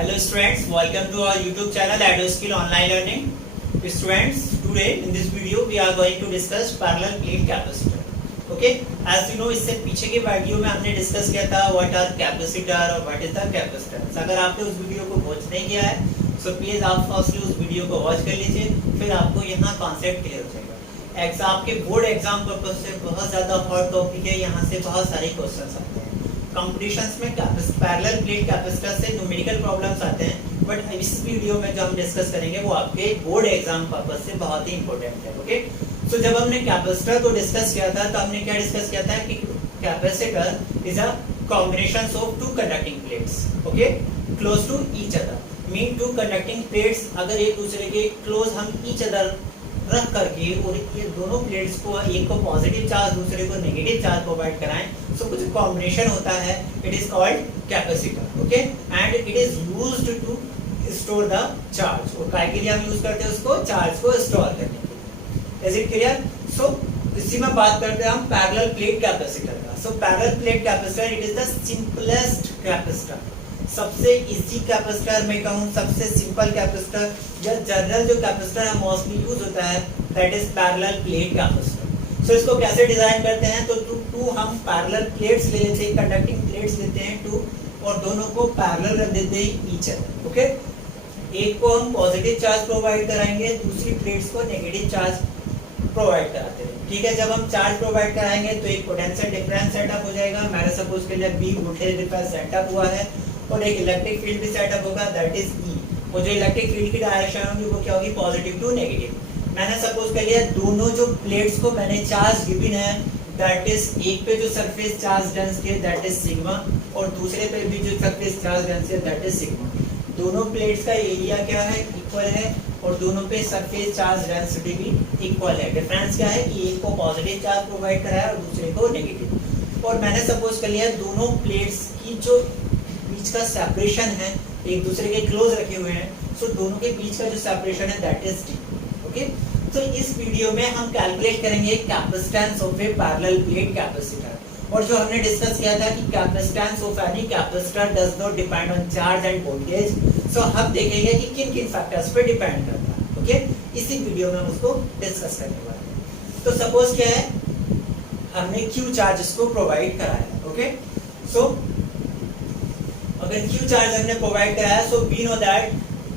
Hello students, welcome to our YouTube channel EduSkill Online Learning. Students, today in this video we are going to discuss parallel plate capacitor. Okay, as you know इससे पीछे के video में हमने discuss किया था what are capacitor और what is the capacitance. अगर आपने उस वीडियो को वॉच नहीं किया है सो प्लीज आप फर्स्टली उस वीडियो को वॉच कर लीजिए, फिर आपको यहाँ कॉन्सेप्ट क्लियर हो जाएगा. एग्जाम के बोर्ड एग्जाम पर्पज से बहुत ज्यादा हॉट टॉपिक है, यहाँ से बहुत सारे क्वेश्चन आते हैं. कॉम्पिटिशन्स में पैरेलल प्लेट कैपेसिटर से न्यूमेरिकल प्रॉब्लम्स आते हैं, बट इस वीडियो में जो हम डिस्कस करेंगे वो आपके बोर्ड एग्जाम पर्पज से बहुत ही इंपॉर्टेंट है. ओके, सो जब हमने कैपेसिटर को डिस्कस किया था तो हमने क्या डिस्कस किया था कि capacitor is a combination of two conducting plates, okay, close to each other. Mean two conducting plates अगर एक दूसरे के क्लोज हम ईच अदर रख करके और ये दोनों प्लेट्स को एक को पॉजिटिव चार्ज दूसरे को नेगेटिव चार्ज प्रोवाइड कराएं, सो कुछ कॉम्बिनेशन होता है, it is called capacitor. Okay, and it is used to store the charge. और काय के लिए हम यूज करते हैं उसको, चार्ज को स्टोर करने के लिए. Is it clear? सो इसी में बात करते हैं हम पैरेलल प्लेट कैपेसिटर का. So parallel plate capacitor it is the simplest capacitor. सबसे इजी कैपेसिटर मैं कहूँ, सबसे सिंपल कैपेसिटर या जनरल जो कैपेसिटर है मोस्टली यूज होता है that is parallel plate capacitor. So इसको कैसे डिजाइन करते हैं, तो टू हम पैरेलल प्लेट्स ले लेते हैं, कंडक्टिंग प्लेट्स लेते हैं टू, और दोनों को पैरेलल रख देते हैं ईच अदर. ओके, एक को हम पॉजिटिव चार्ज प्रोवाइड कराएंगे, दूसरी प्लेट्स को नेगेटिव चार्ज प्रोवाइड कराते हैं. ठीक है, जब हम चार्ज प्रोवाइड कराएंगे तो एक पोटेंशियल डिफरेंस सेटअप हो जाएगा. मैंने सपोज के लिए बी वोल्टेज डिफरेंस सेटअप हुआ है और एक इलेक्ट्रिक फील्ड भी सेटअप होगा दैट इज ई. और जो इलेक्ट्रिक फील्ड की डायरेक्शन होगी वो क्या होगी, पॉजिटिव टू नेगेटिव. मैंने सपोज कर लिया दोनों जो प्लेट्स को मैंने चार्ज गिवन है दैट इज एक पे जो सरफेस चार्ज डेंसिटी है दैट इज सिग्मा और दूसरे पे भी जो सरफेस चार्ज डेंसिटी है दैट इज सिग्मा. दोनों प्लेट्स का एरिया क्या है, इक्वल है, और दोनों पे सरफेस चार्ज डेंसिटी भी इक्वल है. डिफरेंस क्या है कि एक को पॉजिटिव चार्ज प्रोवाइड करा है और दूसरे को नेगेटिव. और मैंने सपोज कर लिया दोनों प्लेट्स की जो बीच का सेपरेशन है एक दूसरे के क्लोज रखे हुए हैं, सो दोनों के बीच का जो सेपरेशन है दैट इज डी. ओके, तो इस वीडियो में हम कैलकुलेट करेंगे capacitance of a parallel plate capacitor. और जो हमने डिस्कस किया था कि capacitance of any capacitor does not depend on charge and voltage, so हम देखेंगे कि किन किन फैक्टर्स पे डिपेंड करता है. ओके, इसी वीडियो में हम उसको डिस्कस करने वाले हैं. तो सपोज क्या है, हमने क्यू चार्ज इसको प्रोवाइड कराया. ओके, सो अगर Q चार्ज हमने प्रोवाइड कराया सो वी नो दैट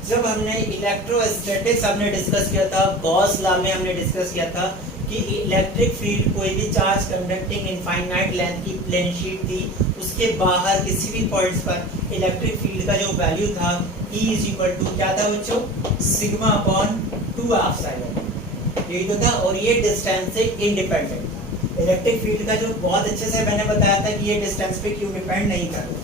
जब हमने इलेक्ट्रोस्टैटिक्स हमने डिस्कस किया था, गॉस लॉ में हमने डिस्कस किया था कि इलेक्ट्रिक फील्ड कोई भी चार्ज कंडक्टिंग इनफाइनाइट लेंथ की प्लेन शीट थी, उसके बाहर किसी भी पॉइंट्स पर इलेक्ट्रिक फील्ड का जो वैल्यू था E इज इक्वल टू क्या था बच्चों, सिग्मा अपॉन 2 एप्सिलॉन. यही तो था, और ये डिस्टेंस से इंडिपेंडेंट था. इलेक्ट्रिक फील्ड का जो बहुत अच्छे से मैंने बताया था कि ये डिस्टेंस पे क्यों डिपेंड नहीं करता.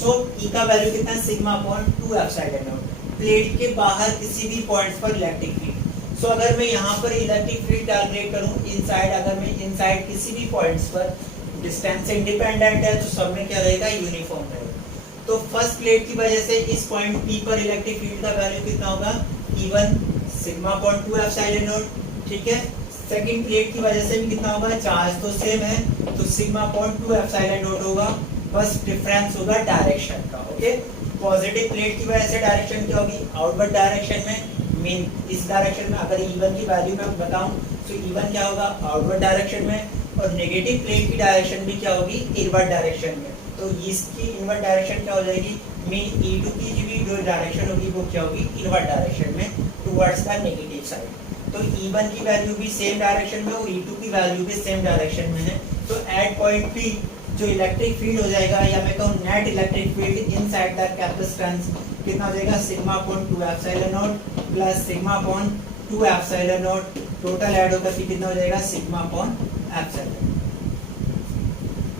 सो E का वैल्यू कितना, sigma upon 2 epsilon not. Plate के बाहर किसी भी पॉइंट्स पर इलेक्ट्रिक फील्ड. सो अगर मैं यहाँ पर इलेक्ट्रिक फील्ड कैलकुलेट करूँ इनसाइड, अगर मैं इनसाइड किसी भी पॉइंट्स पर डिस्टेंस से इंडिपेंडेंट है तो सब में क्या रहेगा, यूनिफॉर्म रहेगा. तो फर्स्ट प्लेट की वजह से इस पॉइंट P पर इलेक्ट्रिक फील्ड का वैल्यू कितना होगा, E1 sigma upon 2 epsilon not. ठीक है, सेकंड प्लेट की वजह से भी कितना होगा, चार्ज तो सेम है तो सिग्मा अपॉन 2 एप्सिलॉन नॉट होगा, बस डिफरेंस होगा डायरेक्शन का. ओके, पॉजिटिव प्लेट की वजह से डायरेक्शन क्या होगी, आउटवर्ड डायरेक्शन में. मीन इस डायरेक्शन में अगर E1 की वैल्यू मैं बताऊं तो E1 क्या होगा, आउटवर्ड डायरेक्शन में, और नेगेटिव प्लेट की डायरेक्शन भी क्या होगी, इनवर्ड डायरेक्शन में. तो इसकी इनवर्ड डायरेक्शन क्या हो जाएगी, मीन E2 की जो डायरेक्शन होगी वो क्या होगी, इनवर्ड डायरेक्शन में टुवर्ड्स द नेगेटिव साइड. तो E1 की वैल्यू भी सेम डायरेक्शन में और E2 की वैल्यू भी सेम डायरेक्शन में है. तो एट पॉइंट P जो इलेक्ट्रिक फील्ड हो जाएगा, या मैं कहूँ net electric field inside the capacitance कितना हो जाएगा, sigma upon 2 epsilon not plus sigma upon 2 epsilon not. Total add होकर कितना हो जाएगा, सिग्मा अपॉन एप्सिलॉन.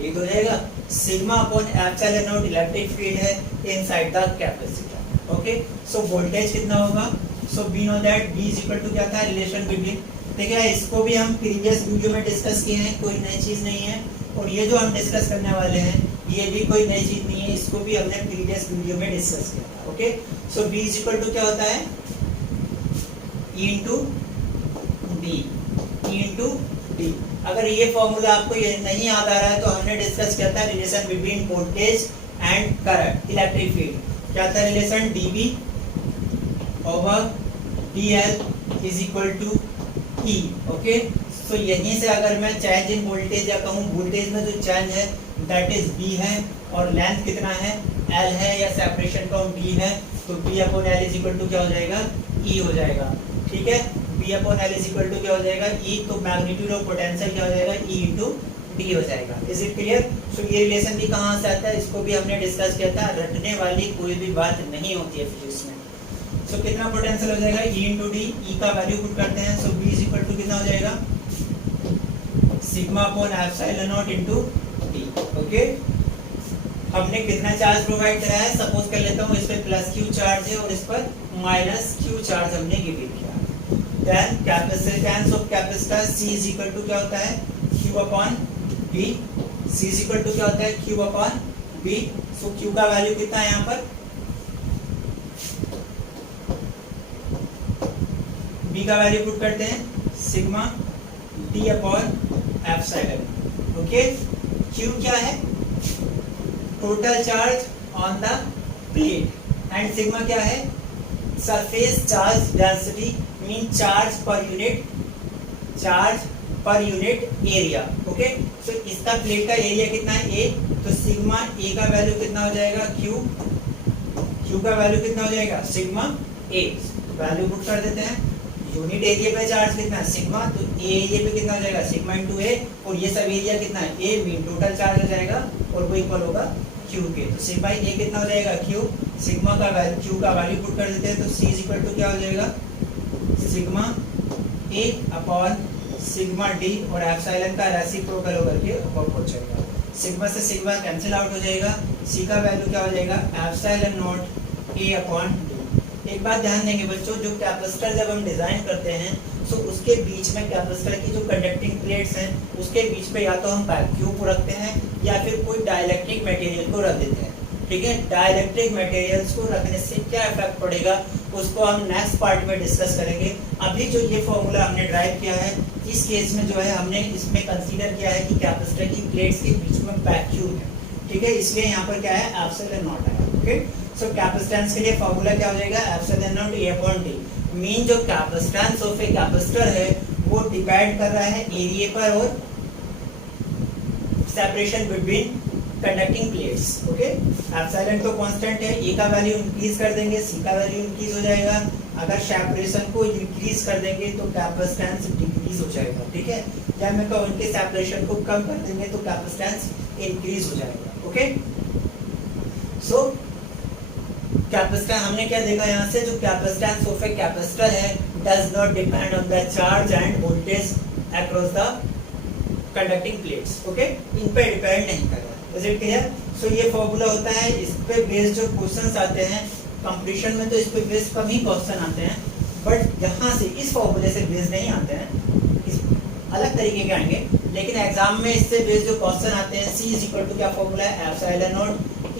ये हो जाएगा sigma upon epsilon naught electric field है inside the capacitor. Okay, so voltage कितना होगा, so we know that V is equal to क्या था, रिलेशन बिटवीन. देखिए इसको भी हम प्रीवियस वीडियो में डिस्कस किए हैं, कोई नई चीज नहीं है. और ये जो हम डिस्कस करने वाले हैं ये भी कोई नई चीज नहीं है, इसको भी हमने प्रीवियस वीडियो में डिस्कस किया था. Okay, so V is equal to क्या होता है, E इंटू डी. अगर ये फॉर्मूला आपको ये नहीं याद आ रहा है तो हमने डिस्कस किया था relation between voltage and current electric field. क्या था relation, dB over dl is equal to E। Okay, so यहीं से अगर मैं चेंज इन वोल्टेज या कहूँ वोल्टेज में जो चेंज है दैट इज B है, और लेंथ कितना है L है, या सेपरेशन का D है, तो B upon L is equal to क्या हो जाएगा, E हो जाएगा। ठीक है, B upon L is equal to क्या हो जाएगा, E, तो मैग्नीट्यूड ऑफ पोटेंशियल क्या हो जाएगा, E इंटू डी हो जाएगा। Is it clear? सो ये रिलेशन भी कहाँ से आता है, इसको भी हमने डिस्कस किया था, रटने वाली कोई भी बात नहीं होती है फिजिक्स में। सो कितना पोटेंशियल हो जाएगा, E इंटू डी, E का वैल्यू पुट करते हैं, सो B इज इक्वल टू कितना हो जाएगा, sigma upon epsilon not into D. Okay, हमने कितना चार्ज प्रोवाइड करा है, सपोज कर लेता हूँ इस पे प्लस क्यू चार्ज है और इस पर माइनस क्यू चार्ज हमने गिवन किया। Then capacitance of capacitor C is equal to क्या होता है, Q upon B। C is equal to क्या होता है, Q upon B। So Q का वैल्यू कितना है यहाँ पर, B का वैल्यू पुट करते हैं, sigma D upon epsilon. Okay, Q क्या है, total charge on the plate, and sigma क्या है, surface charge density, mean charge पर यूनिट एरिया। ओके, सो इसका प्लेट का एरिया कितना है A, तो सिग्मा A का वैल्यू कितना हो जाएगा, Q का वैल्यू कितना हो जाएगा, सिग्मा A। वैल्यू पुट कर देते हैं, यूनिट एरिया पे चार्ज कितना है सिग्मा, तो A एरिया पे कितना हो जाएगा, सिग्मा इंटू A, और ये सब एरिया कितना है A, मीन टोटल चार्ज हो जाएगा, और वो इक्वल होगा Q के। तो सिग्मा A कितना हो जाएगा, Q, सिग्मा का वैल्यू, Q का वैल्यू पुट कर देते हैं, तो C इज इक्वल टू क्या हो जाएगा, sigma A upon sigma D, और एप्सिलॉन का रेसिप्रोकल होकर के ऊपर पहुंचेगा। सिग्मा से सिग्मा कैंसिल आउट हो जाएगा, C का वैल्यू क्या हो जाएगा, epsilon not A upon D। एक बात ध्यान देंगे बच्चों, जो कैपेसिटर जब हम डिजाइन करते हैं तो उसके बीच में कैपेसिटर की जो कंडक्टिंग प्लेट्स हैं उसके बीच में या तो हम वैक्यूम को रखते हैं या फिर कोई डाइलेक्ट्रिक मटेरियल को रख देते हैं। ठीक है, डाइलेक्ट्रिक मटेरियल्स को रखने से क्या इफेक्ट पड़ेगा उसको हम नेक्स्ट पार्ट में डिस्कस करेंगे। अभी जो ये फॉर्मूला हमने ड्राइव किया है, इस केस में जो है हमने इसमें कंसीडर किया है कि कैपेसिटर की प्लेट्स के बीच में वैक्यूम है। ठीक है, इसलिए यहाँ पर क्या है, एप्सिलॉन नॉट है। ओके, सो कैपेसिटेंस के लिए फॉर्मूला क्या हो जाएगा, epsilon not A upon D। Mean जो कैपेसिटेंस ऑफ ए कैपेसिटर है वो डिपेंड कर रहा है एरिया पर और separation between conducting plates. Okay, epsilon तो कांस्टेंट है, A का वैल्यू इंक्रीज कर देंगे, C का वैल्यू इंक्रीज हो जाएगा। अगर सेपरेशन को इंक्रीज कर देंगे तो कैपेसिटेंस डिक्रीज हो जाएगा। ठीक है, या मैं कहूँ उनके सेपरेशन को कम कर देंगे तो कैपेसिटेंस इंक्रीज हो जाएगा। ओके, सो कैपेसिटर हमने क्या देखा यहाँ से, जो कैपेसिटेंस ऑफ ए कैपेसिटर है does not depend on the charge and voltage across the conducting plates. Okay, इन पे डिपेंड नहीं कर रहा। Is it clear? सो ये फॉर्मूला होता है, इस पे बेस्ड जो क्वेश्चंस आते हैं कंपटीशन में तो इस पे बेस्ड कम ही क्वेश्चन आते हैं, बट यहाँ से इस फॉर्मूले से बेस्ड नहीं आते हैं, इस अलग तरीके के आएंगे, लेकिन एग्जाम में इससे बेस्ड जो क्वेश्चन आते हैं C इज इक्वल टू क्या फॉर्मूला है, epsilon not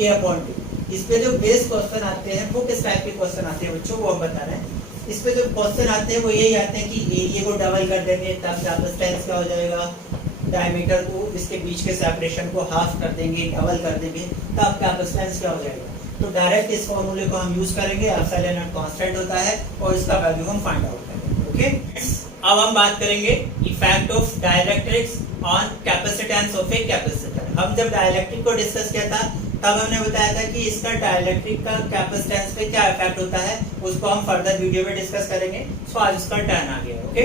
A upon D। इस पे जो बेस क्वेश्चन आते हैं वो किस टाइप के क्वेश्चन आते हैं बच्चों, वो हम बता रहे हैं। इस पे जो क्वेश्चन आते हैं वो यही आते हैं कि एरिया को डबल कर देंगे तब कैपेसिटेंस क्या हो जाएगा, डायमीटर को इसके बीच के सेपरेशन को हाफ कर देंगे, डबल कर देंगे, तब कैपेसिटेंस क्या हो जाएगा। तो डायरेक्ट इस फॉर्मूले को हम यूज करेंगे, एप्सिलॉन नॉट कांस्टेंट होता है और इसका वैल्यू हम फाइंड आउट करेंगे। ओके, अब हम बात करेंगे effect of dielectrics on capacitance of a capacitor. हम जब डाइलेक्ट्रिक को डिस्कस किया था तब हमने बताया था कि इसका डाइलेक्ट्रिक का कैपेसिटेंस पे क्या इफेक्ट होता है, उसको हम फर्दर वीडियो में डिस्कस करेंगे। सो आज उसका टर्न आ गया। ओके,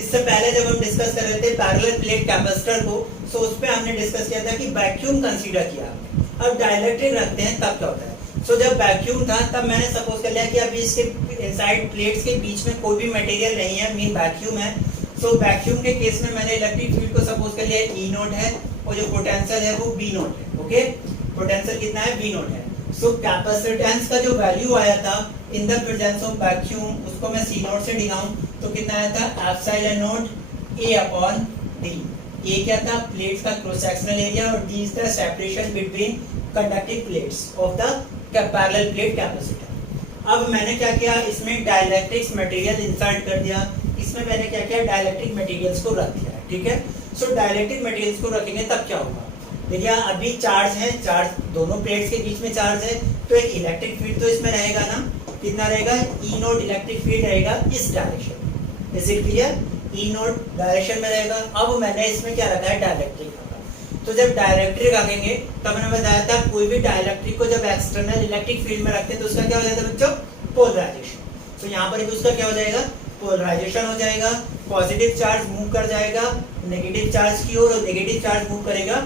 इससे पहले जब हम डिस्कस कर रहे थे पैरेलल प्लेट कैपेसिटर को, सो उस पे हमने डिस्कस किया था कि वैक्यूम कंसीडर किया हमने। अब डाइलेक्ट्रिक रखते हैं तब क्या होता है। सो जब वैक्यूम था तब मैंने सपोज कर लिया कि अभी इसके इनसाइड प्लेट्स के बीच में कोई भी मटेरियल नहीं है, मीन वैक्यूम है। सो वैक्यूम के केस में मैंने इलेक्ट्रिक फील्ड को सपोज कर लिया E नोट है और जो पोटेंशियल है वो B नोट है। ओके, पोटेंशियल कितना है, V नोट है। सो कैपेसिटेंस का जो वैल्यू आया था इन द प्रेजेंस ऑफ वैक्यूम, उसको मैं C नोट से दिखाऊं तो कितना आया था, epsilon note A upon D। A क्या था, प्लेट्स का क्रॉस सेक्शनल एरिया, और D is the separation between conducting plates of the parallel plate capacitor. अब मैंने क्या किया, इसमें डाइलेक्ट्रिक्स मटेरियल इंसर्ट कर दिया, इसमें मैंने क्या किया, डाइलेक्ट्रिक मटेरियल्स को रख दिया। ठीक है, सो डाइलेक्ट्रिक मटेरियल्स को रखेंगे तब क्या होगा, देखिए अभी चार्ज है, चार्ज दोनों प्लेट्स के बीच में चार्ज है, तो एक इलेक्ट्रिक फील्ड तो इसमें रहेगा ना, कितना रहेगा, ई नोट इलेक्ट्रिक फील्ड रहेगा इस direction. Is it clear? E note direction में रहेगा। अब मैंने इसमें क्या रखा है, डायइलेक्ट्रिक रखा। तो जब डायइलेक्ट्रिक रखेंगे तब मैंने बताया था कोई भी डायइलेक्ट्रिक को जब एक्सटर्नल इलेक्ट्रिक फील्ड में रखते हैं तो उसका क्या हो जाता है बच्चों, पोलराइजेशन। तो यहाँ पर उसका क्या हो जाएगा, पोलराइजेशन हो जाएगा। पॉजिटिव चार्ज मूव कर जाएगा नेगेटिव चार्ज की ओर और नेगेटिव चार्ज मूव करेगा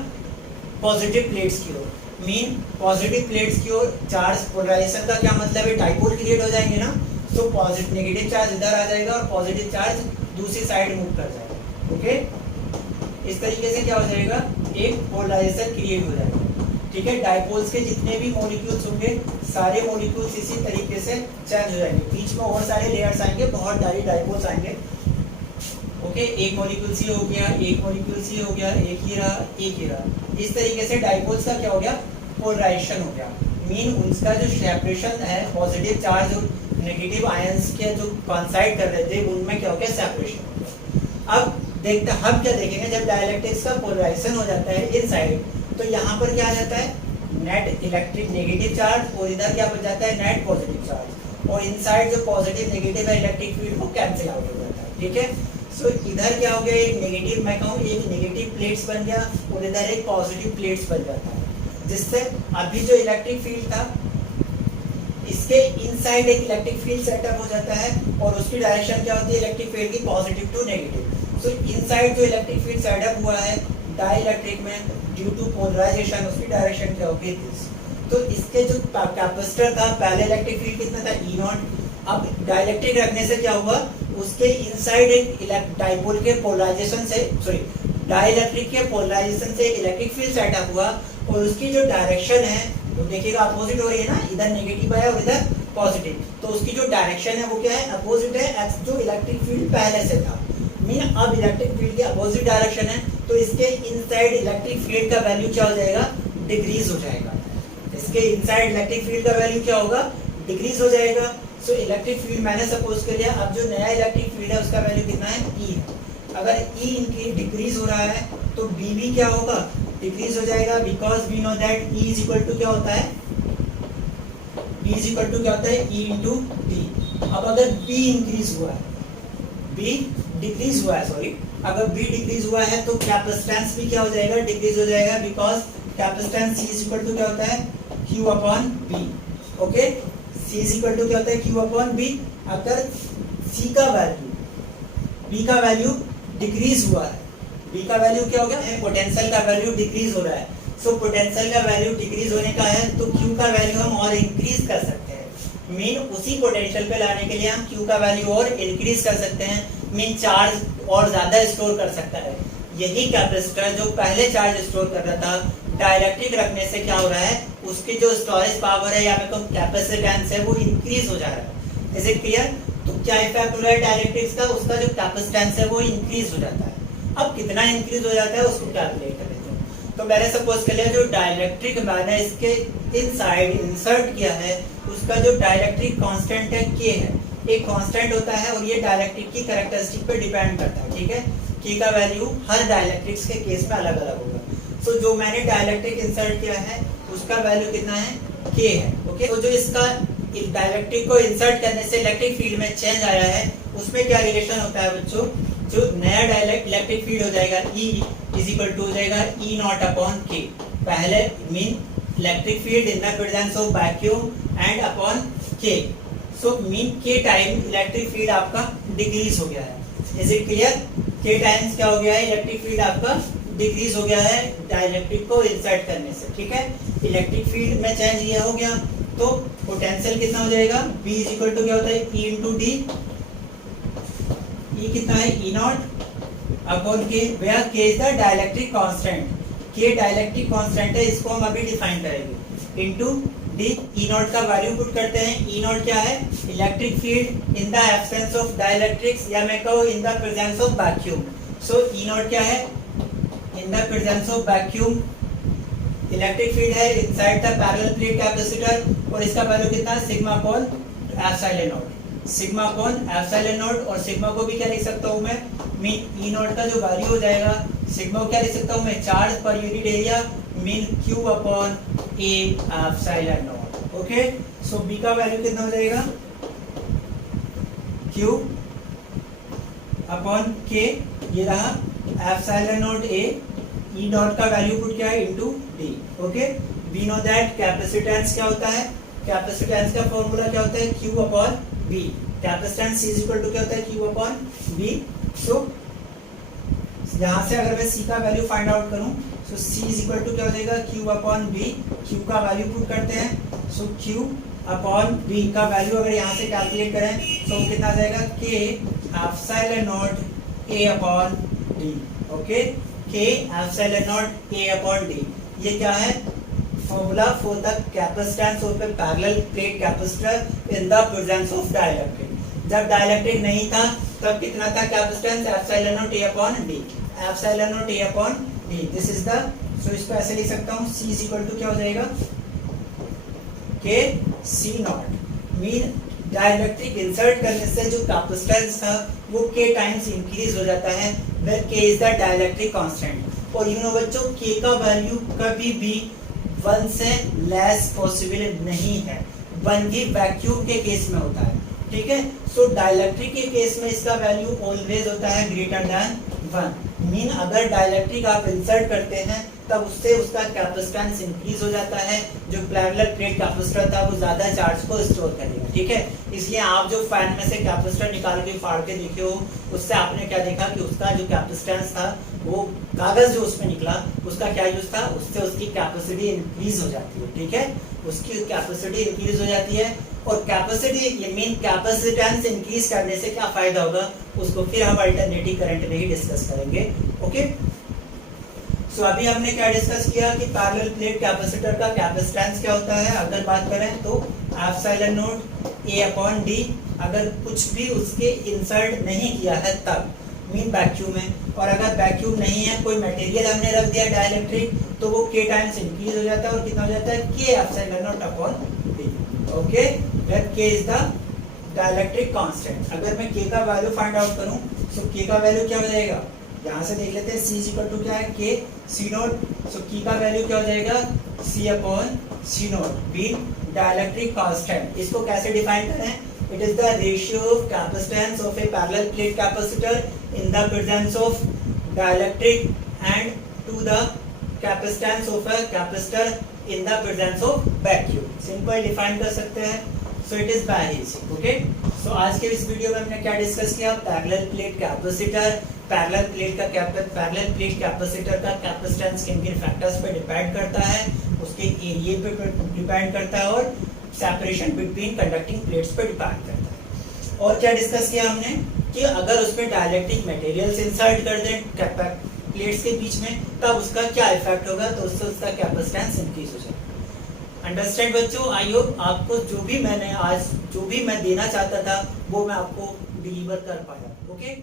पॉजिटिव प्लेट्स की ओर। मीन पॉजिटिव प्लेट्स की ओर चार्ज, पोलराइजेशन का क्या मतलब है, डाइपोल क्रिएट हो जाएंगे ना। तो पॉजिटिव नेगेटिव चार्ज इधर आ जाएगा और पॉजिटिव चार्ज दूसरी साइड मूव कर जाएगा। ओके, इस तरीके से क्या हो जाएगा, एक पोलराइजेशन क्रिएट हो जाएगा। ठीक है, डाइपोल्स के जितने भी मॉलिक्यूल्स होंगे सारे मॉलिक्यूल्स इसी तरीके से चेंज हो जाएंगे। बीच में और सारे लेयर्स आएंगे, बहुत सारे डाइपोल्स आएंगे। ओके, एक मॉलिक्यूल सी हो गया, एक मॉलिक्यूल सी हो गया, एक ही रहा, एक ही रहा। इस तरीके से डाइपोल्स का क्या हो गया, पोलराइजेशन हो गया। मीन उनका जो सेपरेशन है, पॉजिटिव चार्ज और नेगेटिव आयंस के जो कॉन्साइड कर रहे थे उनमें क्या हो गया, सेपरेशन हो गया। अब देखते हम क्या देखेंगे, जब डाइलेक्ट्रिक्स का पोलराइजेशन हो जाता है इनसाइड तो यहाँ पर क्या आ जाता है, नेट इलेक्ट्रिक नेगेटिव चार्ज और इधर क्या बच जाता है, नेट पॉजिटिव चार्ज। और इनसाइड जो पॉजिटिव नेगेटिव है इलेक्ट्रिक फील्ड वो कैंसिल आउट हो जाता है। ठीक है, सो इधर क्या हो गया, एक नेगेटिव, मैं कहूँ एक नेगेटिव प्लेट्स बन गया और इधर एक पॉजिटिव प्लेट्स बन जाता है, जिससे अभी जो इलेक्ट्रिक फील्ड था इसके इनसाइड एक इलेक्ट्रिक फील्ड सेटअप हो जाता है और उसकी डायरेक्शन क्या होती है, इलेक्ट्रिक फील्ड की positive to negative. So inside जो इलेक्ट्रिक फील्ड सेटअप हुआ है डाइइलेक्ट्रिक में ड्यू टू पोलराइजेशन, उसकी डायरेक्शन क्या होगी, दिस। तो इसके जो कैपेसिटर था पहले इलेक्ट्रिक फील्ड कितना था, ई नॉट। अब डाइइलेक्ट्रिक रखने से क्या हुआ, उसके इनसाइड एक डाइपोल के पोलराइजेशन से, सॉरी डाइइलेक्ट्रिक के पोलराइजेशन से इलेक्ट्रिक फील्ड सेटअप हुआ और उसकी जो डायरेक्शन है वो देखिएगा अपोजिट हो रही है ना, इधर नेगेटिव है और इधर पॉजिटिव। तो उसकी जो डायरेक्शन है वो क्या है, अपोजिट है, जो इलेक्ट्रिक फील्ड पहले से था। मीन अब इलेक्ट्रिक फील्ड की अपोजिट डायरेक्शन है तो इसके इनसाइड इलेक्ट्रिक फील्ड का वैल्यू क्या हो जाएगा, डिक्रीज हो जाएगा। इसके इनसाइड इलेक्ट्रिक फील्ड का वैल्यू क्या होगा, डिक्रीज हो जाएगा। सो इलेक्ट्रिक फील्ड मैंने सपोज कर लिया, अब जो नया इलेक्ट्रिक फील्ड है उसका वैल्यू कितना है, ई है। अगर ई इनकी डिक्रीज हो रहा है तो बी भी क्या होगा, डिक्रीज हो जाएगा, because we know that E is equal to क्या होता है, बी इज इक्वल टू क्या होता है, ई इंटू डी। अब अगर बी इंक्रीज हुआ है, बी डिक्रीज हुआ है, सॉरी अगर बी डिक्रीज हुआ है तो कैपेसिटेंस भी क्या हो जाएगा, डिक्रीज हो जाएगा, because capacitance C is equal to क्या होता है, Q upon B. Okay, C is equal to क्या होता है, क्यू अपॉन बी। अगर सी का वैल्यू, बी का वैल्यू डिक्रीज हुआ है, बी का वैल्यू क्या हो गया, पोटेंशियल का वैल्यू डिक्रीज हो रहा है। सो पोटेंशियल का वैल्यू डिक्रीज होने का है तो क्यू का वैल्यू हम और इंक्रीज कर सकते हैं। मीन उसी पोटेंशियल पे लाने के लिए हम क्यू का वैल्यू और इंक्रीज कर सकते हैं, मीन चार्ज और ज्यादा स्टोर कर सकता है। यही कैपेसिटर जो पहले चार्ज स्टोर कर रहा था, डाइलेक्ट्रिक रखने से क्या हो रहा है, उसकी जो स्टोरेज पावर है या फिर कैपेसिटेंस है वो इंक्रीज हो जा रहा है। Is it clear? तो क्या इफेक्ट हो रहा है डाइलेक्ट्रिक्स का, उसका जो कैपेसिटेंस है वो इंक्रीज हो जाता है। अब कितना इंक्रीज हो जाता है उसको कैलकुलेट कर लेते हैं। तो मैंने सपोज कर लिया जो डाइलेक्ट्रिक मैंने इसके इनसाइड इंसर्ट किया है उसका जो डाइलेक्ट्रिक कांस्टेंट है के है, एक कांस्टेंट होता है और ये डाइलेक्ट्रिक की कैरेक्टरिस्टिक पे डिपेंड करता है। ठीक है, के का वैल्यू हर डाइलेक्ट्रिक्स के केस में अलग अलग होगा। सो जो मैंने डाइलेक्ट्रिक इंसर्ट किया है उसका वैल्यू कितना है, के है। ओके, तो जो इसका डाइलेक्ट्रिक को इंसर्ट करने से इलेक्ट्रिक फील्ड में चेंज आया है उसमें क्या रिलेशन होता है बच्चों, जो नया इलेक्ट्रिक फील्ड हो जाएगा E इज इक्वल टू हो जाएगा E नॉट अपॉन के। पहले mean electric field in the presence of vacuum and upon के। सो मीन के टाइम इलेक्ट्रिक फील्ड आपका डिक्रीज हो गया है। Is it clear? के टाइम्स क्या हो गया है, इलेक्ट्रिक फील्ड आपका डिक्रीज हो गया है डाइलेक्ट्रिक को इंसर्ट करने से। ठीक है, इलेक्ट्रिक फील्ड में चेंज ये हो गया तो पोटेंशियल कितना हो जाएगा, B इज इक्वल टू क्या होता है, E इंटू डी। E कितना है, E naught upon K, where K is the dielectric constant. K dielectric constant है, इसको हम अभी डिफाइन करेंगे, इंटू डी। E नॉट का वैल्यू पुट करते हैं। E नॉट क्या है, electric field in the absence of dielectrics या मैं कहूँ in the presence of vacuum. So E naught क्या है, in the presence of vacuum electric field है inside the parallel plate capacitor और इसका वैल्यू कितना है, sigma upon epsilon not. Sigma upon epsilon not और सिग्मा को भी क्या लिख सकता हूँ मैं, मीन ई नॉट का जो वैल्यू हो जाएगा सिग्मा को क्या लिख सकता हूँ मैं, चार्ज पर unit area mean Q upon A epsilon naught. Okay, so B का वैल्यू कितना हो जाएगा, क्यू अपॉन के, ये रहा epsilon naught A, E dot का वैल्यू पुट क्या है into D. Okay, we know that capacitance क्या होता है, कैपेसिटेंस का फॉर्मूला क्या होता है, Q upon B. Capacitance C is equal to क्या होता है, क्यू अपॉन बी। सो यहाँ से अगर मैं सी का वैल्यू फाइंड आउट करूं, सो सी इज इक्वल टू क्या हो जाएगा, क्यू अपॉन बी। क्यू का वैल्यू पुट करते हैं, सो क्यू अपॉन बी का वैल्यू अगर यहाँ से कैलकुलेट करें तो कितना आ जाएगा, K epsilon naught A upon D. Okay, K epsilon naught A upon D, ये क्या है, formula for the capacitance of a parallel plate capacitor in the presence of dielectric. जब डाइलेक्ट्रिक नहीं था तब कितना था capacitance, epsilon naught A upon D, epsilon naught A upon D. This is the, so इसको ऐसे लिख सकता हूँ, C इज इक्वल टू क्या हो जाएगा, के सी नॉट। मीन डाइलेक्ट्रिक इंसर्ट करने से जो कैपेसिटेंस था वो के टाइम्स इंक्रीज हो जाता है, where K is the dielectric constant. और यू नो बच्चों, के का वैल्यू कभी भी 1 से लेस पॉसिबल नहीं है, 1 भी वैक्यूम के केस में होता है, ठीक है। सो डाइलेक्ट्रिक के केस में इसका वैल्यू ऑलवेज होता है ग्रेटर देन 1। मीन अगर डाइलेक्ट्रिक आप इंसर्ट करते हैं तब उससे उसका कैपेसिटेंस इंक्रीज हो जाता है, जो पैरेलल प्लेट कैपेसिटर था वो ज्यादा चार्ज को स्टोर करेगा, ठीक है। इसलिए आप जो फैन में से कैपेसिटर निकाल के फाड़ के देखे हो, उससे आपने क्या देखा कि उसका जो कैपेसिटेंस था, वो कागज जो उसमें निकला उसका क्या यूज था, उससे उसकी कैपेसिटी इंक्रीज हो जाती है, ठीक है। उसकी कैपेसिटी इंक्रीज हो जाती है, और कैपेसिटी ये मीन कैपेसिटेंस इंक्रीज करने से क्या फायदा होगा, उसको फिर हम अल्टरनेटिव करंट में ही डिस्कस करेंगे। ओके, सो अभी हमने क्या डिस्कस किया कि पैरेलल प्लेट कैपेसिटर का कैपेसिटेंस क्या होता है। अगर बात करें तो epsilon naught A upon D, अगर कुछ भी उसके इंसर्ट नहीं किया है तब, मीन वैक्यूम है। और अगर वैक्यूम नहीं है, कोई मटेरियल हमने रख दिया डाइलेक्ट्रिक, तो वो के टाइम्स इंक्रीज हो जाता है, और कितना हो जाता है, K epsilon naught upon D. Okay, where K is the dielectric constant. अगर मैं के का वैल्यू फाइंड आउट करूं, सो के का वैल्यू क्या हो जाएगा, यहाँ से देख लेते हैं, C इज इक्वल टू क्या है, के सी नॉट। सो की का वैल्यू क्या हो जाएगा, C upon C naught, been dielectric constant. इसको कैसे डिफाइन करें, it is the ratio of capacitance of a parallel plate capacitor in the presence of dielectric and to the capacitance of a capacitor in the presence of vacuum. Simple define कर सकते हैं, so it is very easy. Okay, so आज के इस video में हमने क्या discuss किया, parallel plate capacitor, parallel plate capacitor का कैपेसिटेंस किन किन फैक्टर्स पे डिपेंड करता है, उसके एरिया पे डिपेंड करता है, और सेपरेशन बिटवीन कंडक्टिंग प्लेट्स पे डिपेंड करता है। और क्या डिस्कस किया हमने कि अगर उसमें डाइलेक्ट्रिक मटेरियल्स इंसर्ट कर दें प्लेट्स के बीच में, तब उसका क्या इफेक्ट होगा, तो उससे उसका कैपेसिटेंस इंक्रीज हो जाएगा। अंडरस्टैंड बच्चों, आई होप आपको जो भी मैं देना चाहता था वो मैं आपको डिलीवर कर पाया। ओके।